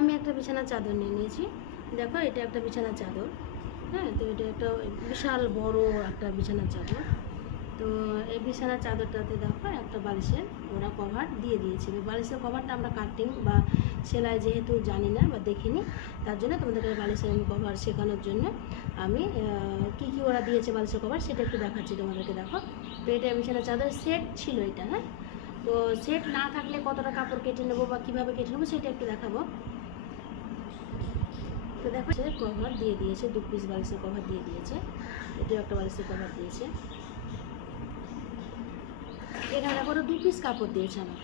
আমি একটা বিছানার চাদর নিয়ে নিয়েছি। দেখো এটা একটা বিছানার চাদর, হ্যাঁ। তো এটা একটা বিশাল বড় একটা বিছানার চাদর। তো এই বিছানার চাদরটাতে দেখো একটা বালিশের ওরা কভার দিয়ে দিয়েছিল। বালিশের কভারটা আমরা কাটিং বা সেলাই যেহেতু জানি না বা দেখিনি, তার জন্য তোমাদেরকে বালিশের কভার শেখানোর জন্য আমি কী কী ওরা দিয়েছে বালিশের কভার সেটা একটু দেখাচ্ছি তোমাদেরকে। দেখো, তো এটা বিছানার চাদর সেট ছিল এটা, হ্যাঁ। তো সেট না থাকলে কতটা কাপড় কেটে নেবো বা কীভাবে কেটে নেবো সেটা একটু দেখাবো। তো দেখো সে কভার দিয়ে দিয়েছে, 2 পিস বালিশের কভার দিয়ে দিয়েছে। এটিও একটা বালিশের কভার দিয়েছে। এখানে দেখো 2 পিস কাপড় দিয়েছে, আমার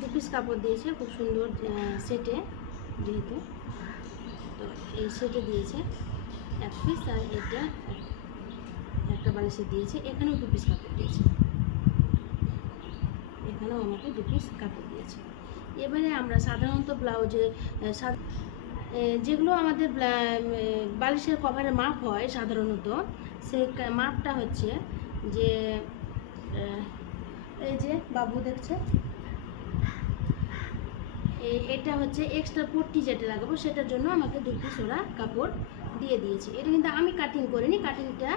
2 পিস কাপড় দিয়েছে, খুব সুন্দর সেটে যেহেতু। তো এই সেটে দিয়েছে 1 পিস, আর এটা একটা বালিশে দিয়েছে। এখানেও 2 পিস কাপড় দিয়েছে, এখানেও আমাকে 2 পিস কাপড় দিয়েছে। এবারে আমরা সাধারণত ব্লাউজে যেগুলো আমাদের বালিশের কভারের মাপ হয় সাধারণত, সেই মাপটা হচ্ছে যে এই যে বাবু দেখছে, এটা হচ্ছে এক্সট্রা পট্টি যেটা লাগাবো সেটার জন্য আমাকে 2 পিস ওরা কাপড় দিয়ে দিয়েছে। এটা কিন্তু আমি কাটিং করিনি, কাটিংটা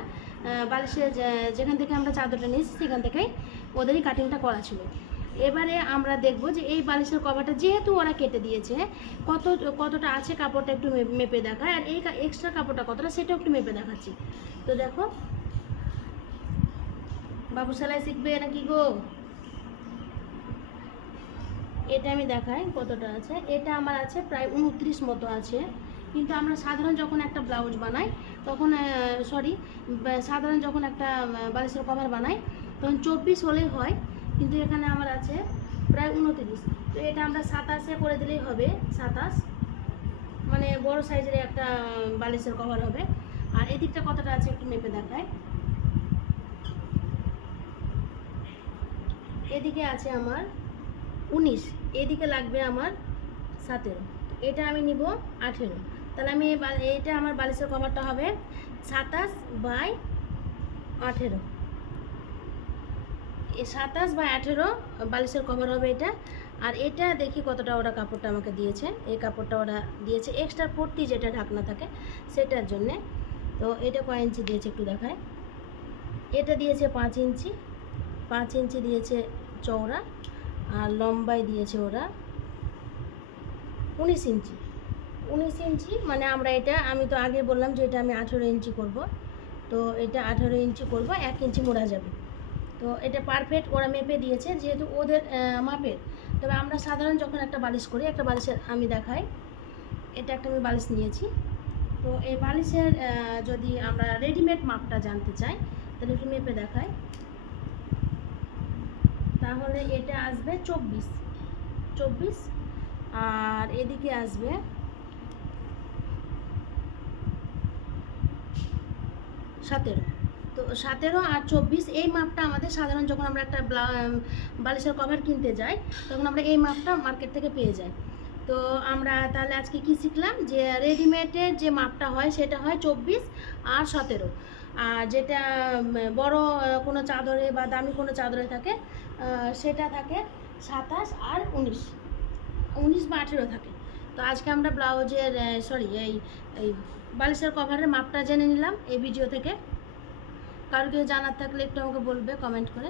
বালিশের যেখান থেকে আমরা চাদরটা নিয়েছি সেখান থেকেই ওদেরই কাটিংটা করা ছিল। এবারে আমরা দেখব যে এই বালিশের কভারটা যেহেতু ওরা কেটে দিয়েছে, কতটা আছে কাপড়টা একটু মেপে দেখায়, আর এই এক্সট্রা কাপড়টা কতটা সেটাও একটু মেপে দেখাচ্ছি। তো দেখো, বাবু সেলাই শিখবে নাকি গো? এটা আমি দেখাই কতটা আছে। এটা আমার আছে প্রায় 29 মতো আছে। কিন্তু আমরা সাধারণ যখন একটা ব্লাউজ বানাই তখন সাধারণ যখন একটা বালিশের কভার বানাই তখন 24 হলেই হয়, কিন্তু এখানে আমার আছে প্রায় 29। তো এটা আমরা 27-এ করে দিলেই হবে। 27 মানে বড় সাইজের একটা বালিশের কভার হবে। আর এদিকটা কতটা আছে একটু মেপে দেখায়। এদিকে আছে আমার 19, এদিকে লাগবে আমার 17। এটা আমি নিব 18। তাহলে আমি এটা আমার বালিশের কভারটা হবে 27/18। এই 27/18 বালিশের কভার হবে এটা। আর এটা দেখি কতটা ওরা কাপড়টা আমাকে দিয়েছে। এই কাপড়টা ওরা দিয়েছে এক্সট্রা পট্টি যেটা ঢাকনা থাকে সেটার জন্যে। তো এটা কয় ইঞ্চি দিয়েছে একটু দেখায়। এটা দিয়েছে 5 ইঞ্চি, 5 ইঞ্চি দিয়েছে চওড়া, আর লম্বায় দিয়েছে ওরা 19 ইঞ্চি। 19 ইঞ্চি মানে আমরা এটা, আমি তো আগে বললাম যে এটা আমি 18 ইঞ্চি করব। তো এটা 18 ইঞ্চি করব, 1 ইঞ্চি মোড়া যাবে। তো এটা পারফেক্ট ওরা মেপে দিয়েছে যেহেতু ওদের মাপের। তবে আমরা সাধারণ যখন একটা বালিশ করি, একটা বালিশের আমি দেখাই, এটা একটা আমি বালিশ নিয়েছি। তো এই বালিশের যদি আমরা রেডিমেড মাপটা জানতে চাই তাহলে একটু মেপে দেখাই। তাহলে এটা আসবে 24, আর এদিকে আসবে 17। তো 17 আর 24 এই মাপটা আমাদের সাধারণ যখন আমরা একটা বালিশের কভার কিনতে যাই তখন আমরা এই মাপটা মার্কেট থেকে পেয়ে যাই। তো আমরা তাহলে আজকে কি শিখলাম, যে রেডিমেডের যে মাপটা হয় সেটা হয় 24 আর 17, আর যেটা বড় কোনো চাদরে বা দামি কোনো চাদরে থাকে সেটা থাকে 27 আর 19 বা 18 থাকে। তো আজকে আমরা ব্লাউজের এই বালিশের কভারের মাপটা জেনে নিলাম এই ভিডিও থেকে। কারো কেউ জানার থাকলে একটু আমাকে বলবে কমেন্ট করে।